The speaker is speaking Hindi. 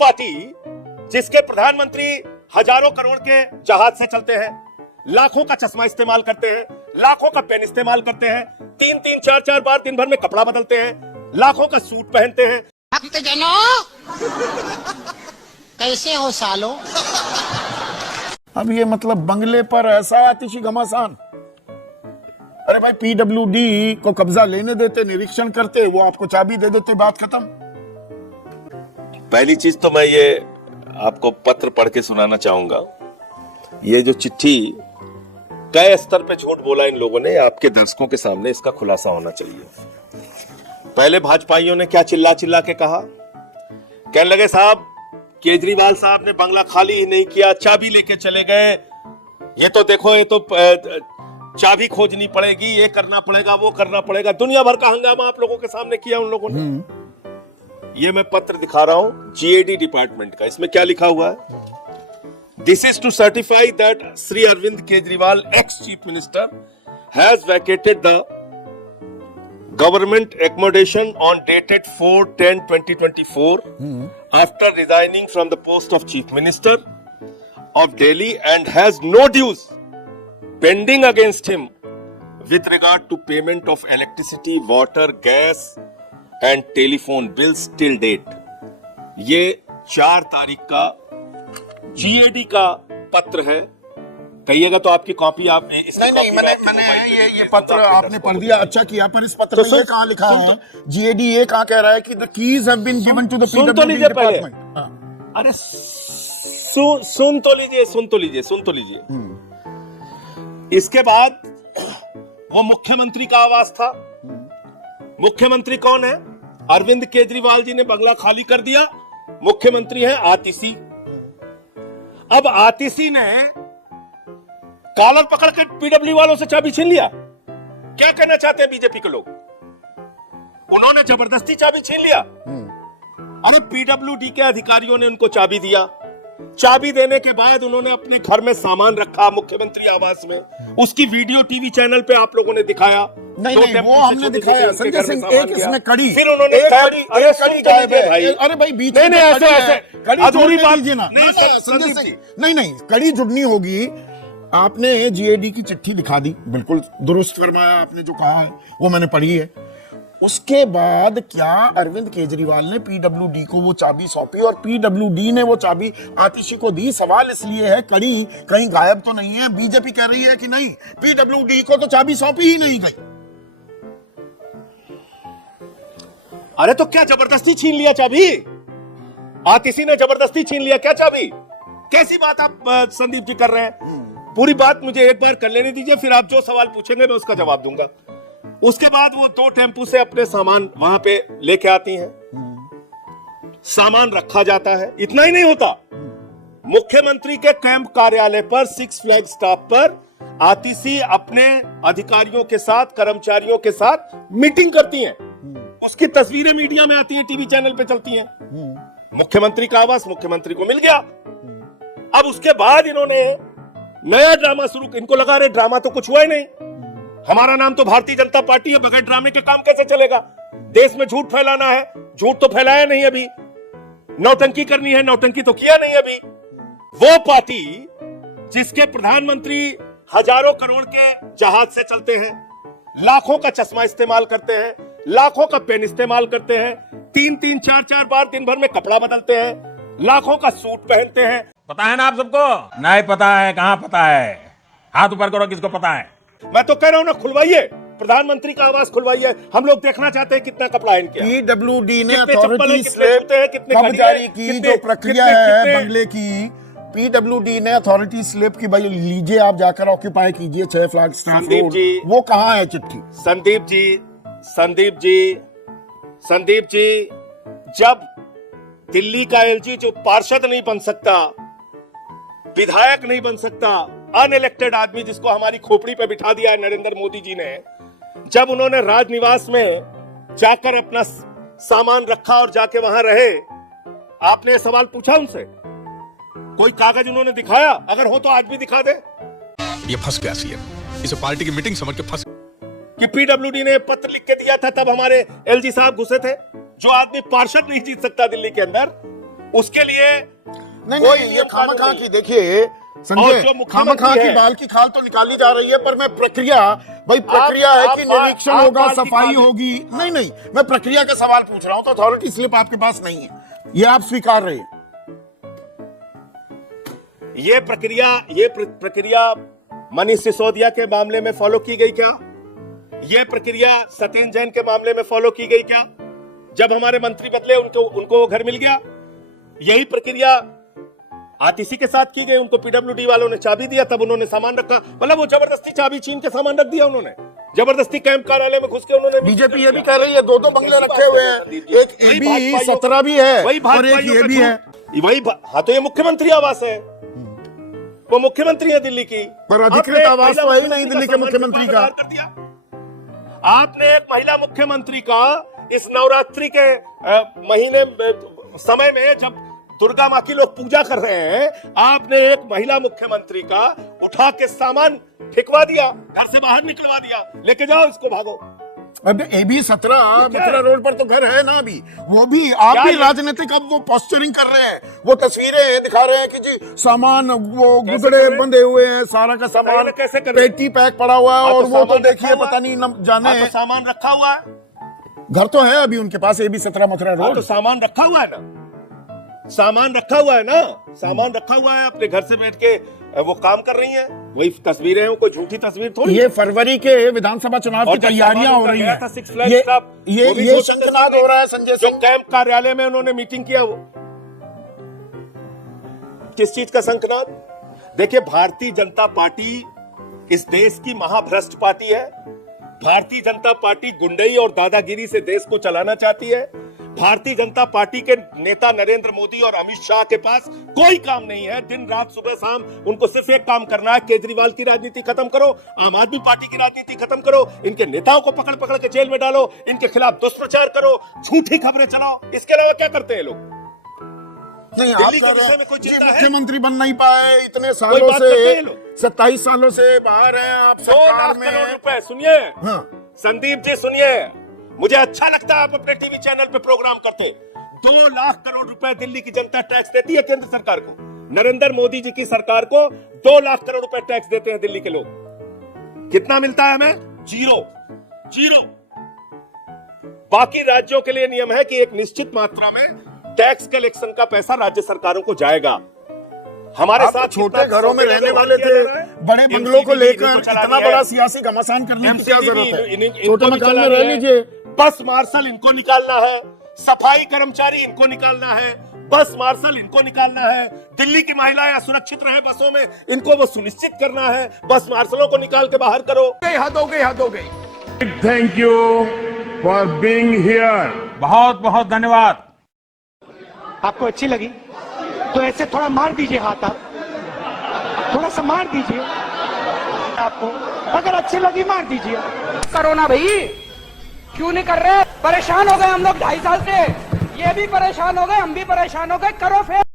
पार्टी जिसके प्रधानमंत्री हजारों करोड़ के जहाज से चलते हैं, लाखों का चश्मा इस्तेमाल करते हैं, लाखों का पेन इस्तेमाल करते हैं, 3-3 4-4 बार दिन भर में कपड़ा बदलते हैं, लाखों का सूट पहनते हैं। भक्तजनों कैसे हो सालो? अब ये मतलब बंगले पर ऐसा आतिशी घमासान। अरे भाई पीडब्ल्यूडी को कब्जा लेने देते, निरीक्षण करते, वो आपको चाबी दे देते, बात खत्म। पहली चीज तो मैं ये आपको पत्र पढ़ के सुनाना चाहूंगा। ये जो चिट्ठी, कई स्तर पे झूठ बोला इन लोगों ने, आपके दर्शकों के सामने इसका खुलासा होना चाहिए। पहले भाजपाइयों ने क्या चिल्ला चिल्ला के कहा, कहने लगे साहब केजरीवाल साहब ने बंगला खाली ही नहीं किया, चाबी लेके चले गए। ये तो देखो, ये तो चाबी खोजनी पड़ेगी, ये करना पड़ेगा, वो करना पड़ेगा। दुनिया भर का हंगामा आप लोगों के सामने किया उन लोगों ने। ये मैं पत्र दिखा रहा हूं जीएडी डिपार्टमेंट का। इसमें क्या लिखा हुआ है? This is to certify that Shri Arvind Kejriwal, ex chief minister, has vacated the government accommodation on dated 4/10/2024 after resigning from the post of Chief Minister of Delhi and has no dues pending against him with regard to payment of electricity, water, gas and telephone bills till date. ये 4 तारीख का GAD का पत्र है। कहिएगा तो आपकी कॉपी आप नहीं, मैंने ये पत्र आपने पढ़ दिया, अच्छा किया। पर इस पत्र में ये कहाँ लिखा है? जीएडी ये कहाँ कह रहा है कि the keys have been given to the PWD department. अरे सुन तो लीजिए। इसके बाद वो मुख्यमंत्री का आवास था। मुख्यमंत्री कौन है? अरविंद केजरीवाल जी ने बंगला खाली कर दिया। मुख्यमंत्री है आतिशी। अब आतिशी ने कॉलर पकड़ के पीडब्ल्यू वालों से चाबी छीन लिया। क्या कहना चाहते हैं बीजेपी के लोग? उन्होंने जबरदस्ती चाबी छीन लिया। अरे पीडब्ल्यूडी के अधिकारियों ने उनको चाबी दिया। चाबी देने के बाद उन्होंने अपने घर में सामान रखा मुख्यमंत्री आवास में। उसकी वीडियो टीवी चैनल पे आप लोगों ने दिखाया। नहीं, वो हमने दिखाया। संजय सिंह, एक इसमें कड़ी, फिर उन्होंने कड़ी गायब है भाई। अरे भाई बीच में ऐसे कड़ी अधूरी बात ना। संजय सिंह, नहीं, कड़ी जुड़नी होगी। आपने जीएडी की चिट्ठी दिखा दी, बिल्कुल दुरुस्त फरमाया आपने, जो कहा है वो मैंने पढ़ी है। उसके बाद क्या अरविंद केजरीवाल ने पीडब्ल्यूडी को वो चाबी सौंपी और पीडब्ल्यूडी ने वो चाबी आतिशी को दी? सवाल इसलिए है कड़ी कहीं गायब तो नहीं है। बीजेपी कह रही है कि नहीं, पीडब्ल्यूडी को तो चाबी सौंपी ही नहीं गई। अरे तो क्या जबरदस्ती छीन लिया चाबी? आतिशी ने जबरदस्ती छीन लिया क्या चाबी? कैसी बात आप संदीप जी कर रहे हैं? पूरी बात मुझे एक बार कर लेने दीजिए, फिर आप जो सवाल पूछेंगे मैं उसका जवाब दूंगा। उसके बाद वो 2 टेम्पू से अपने सामान वहां पे लेके आती हैं। सामान रखा जाता है। इतना ही नहीं होता, मुख्यमंत्री के कैंप कार्यालय पर 6 फ्लैग स्टाफ पर आतिशी अपने अधिकारियों के साथ, कर्मचारियों के साथ मीटिंग करती हैं। उसकी तस्वीरें मीडिया में आती हैं, टीवी चैनल पे चलती हैं। मुख्यमंत्री का आवास मुख्यमंत्री को मिल गया। अब उसके बाद इन्होंने नया ड्रामा शुरू। इनको लगा रहे ड्रामा तो कुछ हुआ ही नहीं, हमारा नाम तो भारतीय जनता पार्टी है, बगैर ड्रामे के काम कैसे चलेगा? देश में झूठ फैलाना है, झूठ तो फैलाया नहीं अभी। नौटंकी करनी है, नौटंकी तो किया नहीं अभी। वो पार्टी जिसके प्रधानमंत्री हजारों करोड़ के जहाज से चलते हैं, लाखों का चश्मा इस्तेमाल करते हैं, लाखों का पेन इस्तेमाल करते हैं, 3-3 4-4 बार दिन भर में कपड़ा बदलते हैं, लाखों का सूट पहनते हैं। पता है ना आप सबको? नहीं पता है? कहाँ पता है? हाथ ऊपर करो किसको पता है। मैं तो कह रहा हूं ना, खुलवाइए, प्रधानमंत्री का आवास खुलवाइए। हम लोग देखना चाहते हैं कितना कपड़ा है इनके। पीडब्ल्यूडी ने अथॉरिटी स्लिप कब जारी की? जो प्रक्रिया है बंगले की, पीडब्ल्यूडी ने अथॉरिटी स्लिप की, भाई लीजिए आप जाकर ऑक्यूपाई कीजिए 6 फ्लैग स्टाफ रोड। वो कहाँ है चिट्ठी? संदीप जी, जब दिल्ली का एलजी जो पार्षद नहीं बन सकता, विधायक नहीं बन सकता, अनइलेक्टेड आदमी जिसको हमारी खोपड़ी पे बिठा दिया है नरेंद्र मोदी जी ने, जब उन्होंने राजनिवास में जाकर अपना सामान रखा और जाके वहां रहे, आपने ये सवाल पूछा उनसे? कोई कागज उन्होंने दिखाया? अगर हो तो आज भी दिखा दे। ये फंस गया सीएम, इसे पार्टी की मीटिंग समझ के फंस। कि पीडब्ल्यूडी ने पत्र लिख के दिया था, तब हमारे एलजी साहब घुसे थे। जो आदमी पार्षद नहीं जीत सकता दिल्ली के अंदर, उसके लिए नहीं कोई नहीं, ये नियम कानून खामखा नहीं। की देखिए और संजय, जो मुख्यमंत्री खामखा की है- बाल की खाल तो निकाली जा रही है, पर मैं प्रक्रिया, भाई प्रक्रिया है कि निरीक्षण आप होगा, बाल की सफाई खाल- होगी। नहीं नहीं, मैं प्रक्रिया का सवाल पूछ रहा हूं, तो अथॉरिटी स्लिप आपके पास नहीं है, ये आप स्वीकार रहे हैं। ये प्रक्रिया मनीष सिसोदिया के मामले में फॉलो की गई क्या? ये प्रक्रिया सत्येंद्र जैन के मामले में फॉलो की गई क्या? जब हमारे मंत्री बदले उनको घर मिल गया। यही प्रक्रिया आतिशी के साथ की गई, उनको पीडब्ल्यूडी वालों ने चाबी दिया, तब उन्होंने सामान रखा, मतलब वो जबरदस्ती चाबी छीन के सामान रख दिया उन्होंने, जबरदस्ती कैंप कार्यालय में घुस के उन्होंने। बीजेपी ये भी कह रही है 2-2 बंगले रखे हुए हैं, एक AB 17 भी है वही और एक ये भी है। हाँ, तो ये मुख्यमंत्री आवास है, वो मुख्यमंत्री है दिल्ली की, पर अधिकृत आपने एक आवास महिला तो है ही नहीं मुख्यमंत्री दिल्ली के का मुख्यमंत्री का। सामान कर दिया। आपने एक महिला मुख्यमंत्री का इस नवरात्रि के महीने समय में, जब दुर्गा माँ की लोग पूजा कर रहे हैं, आपने एक महिला मुख्यमंत्री का उठा के सामान फेंकवा दिया, घर से बाहर निकलवा दिया, लेके जाओ इसको, भागो। अब AB 17 मथुरा रोड पर तो घर है ना अभी, वो भी आप क्या भी ये- राजनीतिक अब वो पोस्चरिंग कर रहे हैं, वो तस्वीरें दिखा रहे हैं कि जी सामान वो गुदड़े कर रहे हैं? बंधे हुए हैं, सारा का सामान कैसे कर रहे हैं? पेटी पैक पड़ा हुआ है, हाँ, और तो वो तो सामान देखिए रखा हुआ पता नहीं जाने हाँ, तो सामान रखा हुआ है, घर तो है अभी उनके पास AB 17 मथुरा हाँ, रोड। तो सामान रखा हुआ है ना, सामान रखा हुआ है ना, सामान रखा हुआ है, अपने घर से बैठ के वो काम कर रही हैं, वही तस्वीरें हैं, कोई झूठी तस्वीर थोड़ी। ये फरवरी के विधानसभा चुनाव की और जब तैयारियां हो सामान रही उनका गया था Six Flags हैं, Club, वो भी ये जो शंखनाद हो रहा है संजय जो सिंह। कैंप कार्यालय में उन्होंने मीटिंग किया, वो किस चीज का शंखनाद? देखिए, भारतीय जनता पार्टी इस देश की महाभ्रष्ट पार्टी है। भारतीय जनता पार्टी गुंडई और दादागिरी से देश को चलाना चाहती है। भारतीय जनता पार्टी के नेता नरेंद्र मोदी और अमित शाह के पास कोई काम नहीं है, दिन रात सुबह शाम उनको सिर्फ एक काम करना है, केजरीवाल की राजनीति खत्म करो, आम आदमी पार्टी की राजनीति खत्म करो, इनके नेताओं को पकड़ पकड़ के जेल में डालो, इनके खिलाफ दुष्प्रचार करो, झूठी खबरें चलाओ, इसके अलावा क्या करते हैं लोग? नहीं, आप दिल्ली कह के रहे विषय हैं में कोई कि चिंता है? मुख्यमंत्री बन नहीं पाए इतने कोई सालों बात करते हैं से, लोग? 27 सालों से बाहर हैं आप 2 सरकार लाख में। करोड़ रुपए, सुनिए हाँ, संदीप जी, सुनिए, मुझे अच्छा लगता है आप अपने टीवी चैनल पे प्रोग्राम करते। 2 लाख करोड़ रुपए दिल्ली की जनता टैक्स देती है केंद्र सरकार को, नरेंद्र मोदी जी की सरकार को 2 लाख करोड़ रुपए टैक्स देते हैं दिल्ली के लोग। कितना मिलता है हमें? जीरो। बाकी राज्यों के लिए नियम है कि एक निश्चित मात्रा में टैक्स कलेक्शन का पैसा राज्य सरकारों को जाएगा। हमारे आप तो साथ छोटे कितना घरों में सौदे रहने का वाले किया थे, जा रहा है? बड़े बंगलों को MCD लेकर इनको चलानी इतना है। बड़ा सियासी घमासान करने की क्या जरूरत है? इनको छोटे भी मकान में चलानी रह है। लीजिए। बस मार्शल इनको निकालना है, सफाई कर्मचारी इनको निकालना है, बस मार्शल इनको निकालना है, दिल्ली की महिलाएं सुरक्षित रहे बसों में, इनको वो सुनिश्चित करना है, बस मार्शलों को निकाल के बाहर करो। हद हो गई। Thank you for being here. बहुत बहुत धन्यवाद। आपको अच्छी लगी तो ऐसे थोड़ा मार दीजिए हाथ, आप थोड़ा सा मार दीजिए, आपको अगर अच्छी लगी मार दीजिए। करो ना भाई, क्यों नहीं कर रहे? परेशान हो गए हम लोग 2.5 साल से, ये भी परेशान हो गए, हम भी परेशान हो गए, करो फिर।